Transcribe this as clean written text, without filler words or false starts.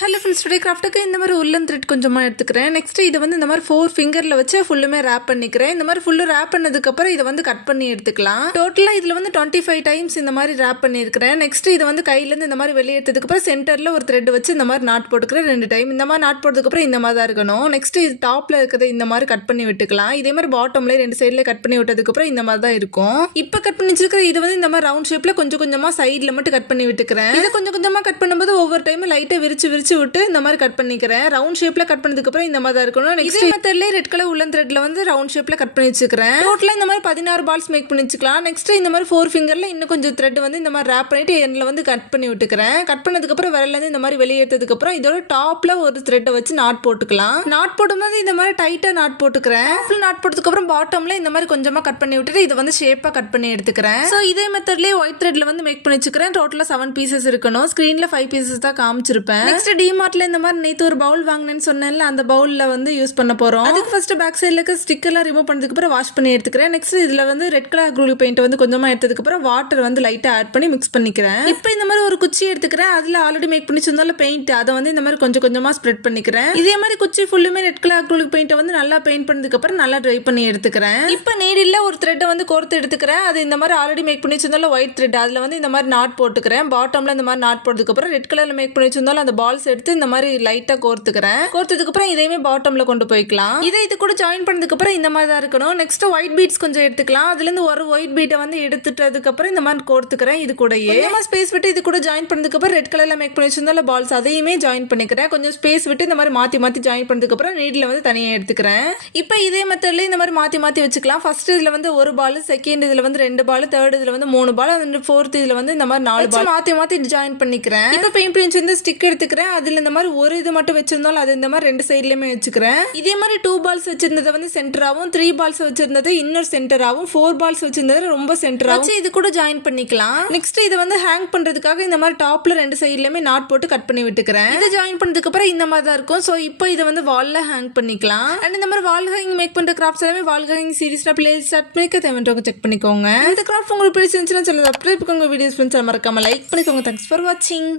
Hello friends, today கிராஃப்ட்டுக்கு இந்த மாதிரி உள்ளன் த்ரெட் கொஞ்சமாக எடுத்துக்கிறேன். நெக்ஸ்ட் இதை வந்து இந்த மாதிரி 4 ஃபிங்கரில் வச்சு ஃபுல்லுமே ரேப் பண்ணிக்கிறேன். இந்த மாதிரி ஃபுல்லு ரேப் பண்ணதுக்கப்புறம் இதை வந்து கட் பண்ணி எடுத்துக்கலாம். டோட்டலாக இதில் வந்து 25 டைம்ஸ் இந்த மாதிரி ரேப் பண்ணியிருக்கிறேன். நெக்ஸ்ட் இதை வந்து கையிலேருந்து இந்த மாதிரி வெளியே எடுத்ததுக்கப்புறம் சென்டரில் ஒரு த்ரெட் வச்சு இந்த மாதிரி நாட் போட்டுக்கிறேன் 2 டைம். இந்த மாதிரி நாட் போட்டதுக்கப்புறம் இந்த மாதிரி தான் இருக்கணும். நெக்ஸ்ட் இது டாப்பில் இருக்கிறத இந்த மாதிரி கட் பண்ணி விட்டுக்கலாம். இதே மாதிரி பாட்டம்லேயே 2 சைடில் கட் பண்ணி விட்டதுக்கப்புறம் இந்த மாதிரி தான் இருக்கும். இப்போ கட் பண்ணி வச்சிருக்கிற இது வந்து இந்த மாதிரி ரவுண்ட் ஷேப்பில் கொஞ்சம் கொஞ்சமாக சைடில் மட்டும் கட் பண்ணி விட்டுக்கிறேன். இதை கொஞ்சம் கொஞ்சமாக கட் பண்ணும்போது ஒவ்வொரு டைமும் லைட்டாக விரிச்சு விட்டு இந்த மாதிரி கட் பண்ணிக்கிறேன். ரவுண்ட் ஷேப்ல கட் பண்ணதுக்கு அப்புறம் இந்த மாதிரி தான் இருக்கணும். இதே மெத்தட்ல ரெட் கலர் உள்ளன் த்ரெட்ல வந்து ரவுண்ட் ஷேப்ல கட் பண்ணி வச்சுக்கிறேன். டோட்டலா இந்த மாதிரி 16 பால்ஸ் மேக் பண்ணி வச்சுக்கலாம். நெக்ஸ்ட் இந்த மாதிரி 4 ஃபிங்கர்ல இன்னும் கொஞ்சம் த்ரெட் வந்து இந்த மாதிரி ரேப் பண்ணிட்டு எண்ட்ல வந்து கட் பண்ணி விட்டுக்கிறேன். கட் பண்ணதுக்கு அப்புறம் விரல்ல இருந்து இந்த மாதிரி வெளியே எடுத்ததுக்கு அப்புறம் இதோட டாப்ல ஒரு த்ரெட்டை வச்சு நாட் போட்டுக்கலாம். நாட் போடும்போது இந்த மாதிரி டைட்டா நாட் போட்டுக்கிறேன். நாட் போட்டதுக்கு அப்புறம் பாட்டம்ல இந்த மாதிரி கொஞ்சமா கட் பண்ணி விட்டுட்டு இதை வந்து ஷேப்பா கட் பண்ணி எடுத்துக்கிறேன். சோ இதே மெத்தட்லயே ஒயிட் த்ரெட்ல வந்து மேக் பண்ணி வச்சுக்கிறேன். டோட்டலா 7 பீசஸ் இருக்கணும். ஸ்கிரீன்ல 5 பீசஸ் தான் காமிச்சிருப்பேன். நெக்ஸ்ட் டிமார்ட்ல இந்த மாதிரி நேத்து ஒரு பவுல் வாங்கினேன்னு சொன்னேன்ல, அந்த பவுல்ல வந்து யூஸ் பண்ண போறோம். அதுக்கு ஃபர்ஸ்ட் பேக் சைடுல இருக்க ஸ்டிக்கர்லாம் ரிமூவ் பண்ணதுக்கு அப்புறம் வாஷ் பண்ணி எடுத்துக்கிறேன். நெக்ஸ்ட் இதுல வந்து ரெட் கலர் அக்ரிலிக் பெயிண்ட் வந்து கொஞ்சமா எடுத்ததுக்கு அப்புறம் வாட்டர் வந்து லைட்டா ஆட் பண்ணி மிக்ஸ் பண்ணிக்கிறேன். இப்போ இந்த மாதிரி ஒரு குச்சி எடுத்துக்கிறேன். அதுல ஆல்ரெடி மேக் பண்ணி வச்சிருந்தால பெயிண்ட் அதை வந்து இந்த மாதிரி கொஞ்சம் கொஞ்சமா ஸ்ப்ரெட் பண்ணிக்கிறேன். இதே மாதிரி குச்சி ஃபுல்லுமே ரெட் கலர் அக்ரிலிக் பெயிண்ட் வந்து நல்லா பெயிண்ட் பண்ணதுக்கு அப்புறம் நல்லா ட்ரை பண்ணி எடுத்துக்கிறேன். இப்போ நீடில்ல ஒரு த்ரெட்டை வந்து கோர்த்து எடுத்துக்கிறேன். அது இந்த மாதிரி ஆல்ரெடி மேக் பண்ணி வச்சிருந்தால ஒயிட் த்ரெட் அதுல வந்து இந்த மாதிரி நாட் போட்டுக்கிறேன். பாட்டம்ல இந்த மாதிரி நாட் போட்டதுக்கு அப்புறம் ரெட் கலர்ல மேக் பண்ணி வச்சிருந்தால அந்த பால்ஸ் எடுத்து இந்த மாதிரி லைட்டா கோர்த்துக்கிறேன். கோர்த்ததுக்கு அப்புறம் இதையுமே பாட்டம்ல கொண்டு போய்க்கலாம். இதை இது கூட ஜாயின் பண்ணதுக்கு அப்புறம் இந்த மாதிரி தான் இருக்கணும். நெக்ஸ்ட் ஒயிட் பீட்ஸ் கொஞ்சம் எடுத்துக்கலாம். அதுல இருந்து ஒரு ஒயிட் பீட்டை வந்து எடுத்துட்டதுக்கு அப்புறம் இந்த மாதிரி கோர்த்துக்கிறேன். இது கூடயே ஸ்பேஸ் விட்டு இது கூட ஜாயின் பண்ணதுக்கு அப்புறம் ரெட் கலர்ல மேக் பண்ணி வச்சிருந்தால பால்ஸ் அதையுமே ஜாயின் பண்ணிக்கிறேன். கொஞ்சம் ஸ்பேஸ் விட்டு இந்த மாதிரி மாத்தி ஜாயின் பண்ணதுக்கு அப்புறம் நீடில் வந்து தனியா எடுத்துக்கிறேன். இப்போ இதே மெத்தட்ல இந்த மாதிரி மாத்தி வச்சுக்கலாம். ஃபர்ஸ்ட் இதுல வந்து ஒரு பால், செகண்ட் இதுல வந்து 2 பால், தேர்ட் இதுல வந்து 3 பால், அந்த ஃபோர்த் இதுல வந்து இந்த மாதிரி 4 பால் மாத்தி ஜாயின் பண்ணிக்கிறேன். இப்போ பெயிண்ட் பண்ணி வந்து ஸ்டிக் எடுத்துக்கிறேன். அதுல இந்த மாதிரி ஒரு இது மட்டும் வச்சிருந்தாலும் அது இந்த மாதிரி 2 சைட்லயுமே வச்சுக்கிறேன். இதே மாதிரி 2 பால்ஸ் வச்சிருந்ததை வந்து சென்டராகவும், 3 பால்ஸ் வச்சிருந்தது இன்னொரு சென்டராகவும், 4 பால்ஸ் வச்சிருந்தது ரொம்ப சென்டராகவும் இது கூட ஜாயின் பண்ணிக்கலாம். நெக்ஸ்ட் இதை வந்து ஹேங் பண்றதுக்காக இந்த மாதிரி டாப்ல 2 சைட்லயுமே நாட் போட்டு கட் பண்ணி விட்டுக்கிறேன். இதை ஜாயின் பண்ணதுக்கு அப்புறம் இந்த மாதிரி தான் இருக்கும். ஸோ இப்போ இதை வந்து வால்ல ஹேங் பண்ணிக்கலாம். அண்ட் இந்த மாதிரி வால் ஹேங்கிங் மேக் பண்ற கிராஃப்ட்ஸ் எல்லாமே வால் ஹேங்கிங் சீரிஸ்ல பிளே ஸ்டார்ட் பண்ணிக்க தேவைன்றவங்க செக் பண்ணிக்கோங்க. இந்த கிராஃப்ட் உங்களுக்கு பிடிச்சிருந்துச்சுன்னா சொல்லுங்க. சப்ஸ்கிரைப் பண்ணுங்க. வீடியோஸ் மறக்காம லைக் பண்ணிக்கோங்க. தேங்க்ஸ் ஃபார் வாட்சிங்.